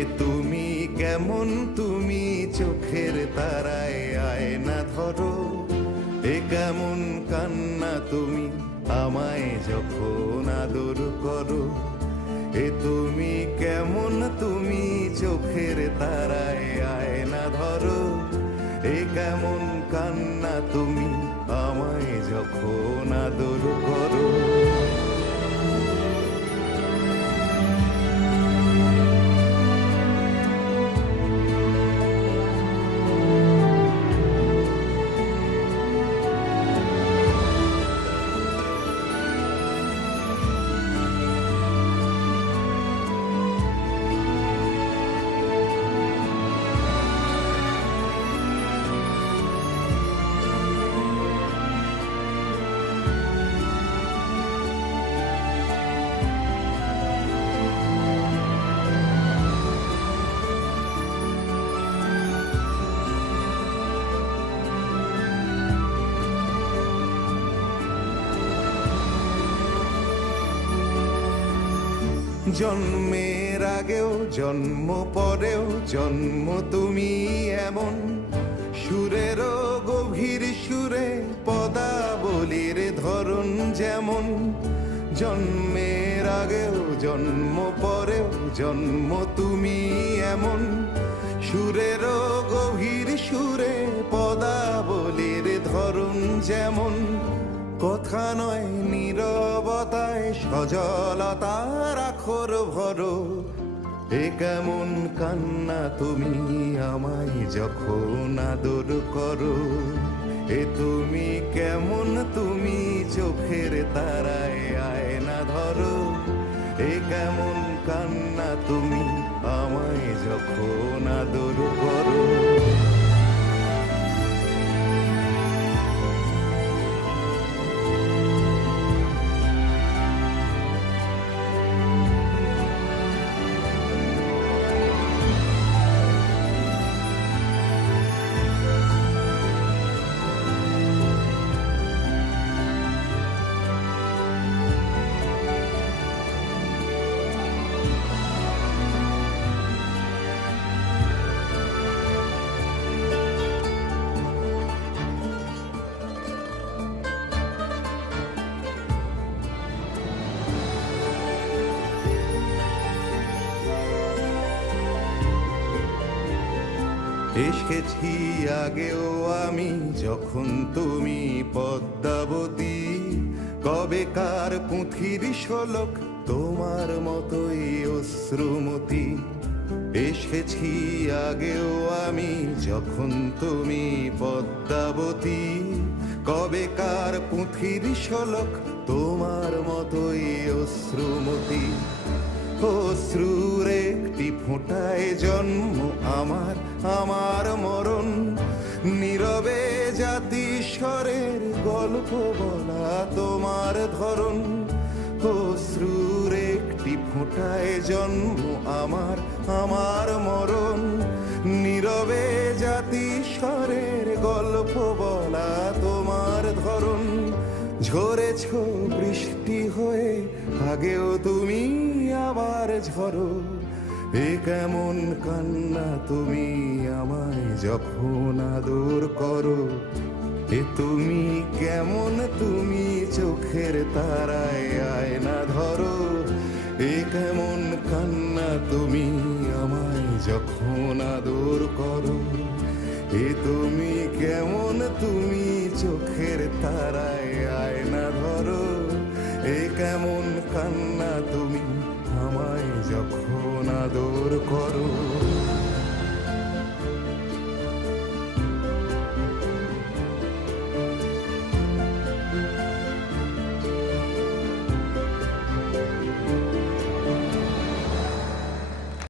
এ তুমি কেমন, তুমি চোখের তারায় আয়না ধরো। এ কেমন কান্না তুমি আমায় যখন আদর করো। এ তুমি কেমন, তুমি চোখের তারায় আয়না ধরো। এ কেমন কান্না তুমি আমায় যখন আদর করো। জন্মের আগেও জন্ম পরেও জন্ম তুমি এমন, সুরেরও গভীর সুরে পদাবলীর ধরন যেমন। জন্মের আগেও জন্ম পরেও জন্ম তুমি এমন, সুরেরও গভীর সুরে পদাবলীর ধরন যেমন। কথা নয় নীরবতায় সজলতার আখর ভরো। এ কেমন কান্না তুমি আমায় যখন আদর করো। এ তুমি কেমন, তুমি চোখের তারায় আয়না ধরো। এ কেমন কান্না তুমি আমায় যখন আদর করো। এসেছি আগেও আমি যখন তুমি পদ্মাবতী। কবেকার পুঁথির শোলক তোমার মতোই অশ্রুমতি। এসেছি আগেও আমি যখন তুমি পদ্মাবতী। কবেকার পুঁথির শোলক তোমার মতোই অশ্রুমতি। অশ্রুর একটি ফোঁটায় জন্ম আমার, আমার মরণ। নীরবে জাতিস্বরের গল্প বলা তোমার ধরন। অশ্রুর একটি ফোঁটায় জন্ম আমার, আমার মরণ। নীরবে জাতিস্বরের গল্প বলা তোমার ধরন। ঝরেছ বৃষ্টি হয়ে আগেও তুমি আবার ঝরো। এ কেমন কান্না তুমি আমায় যখন আদর করো। এ তুমি কেমন, তুমি চোখের তারায় আয়না ধরো। এ কেমন কান্না তুমি আমায় যখন আদর করো। এ তুমি কেমন, তুমি চোখের তারায় আয়না ধরো। এ কেমন কান্না তুমি আমায় যখন আদর করো।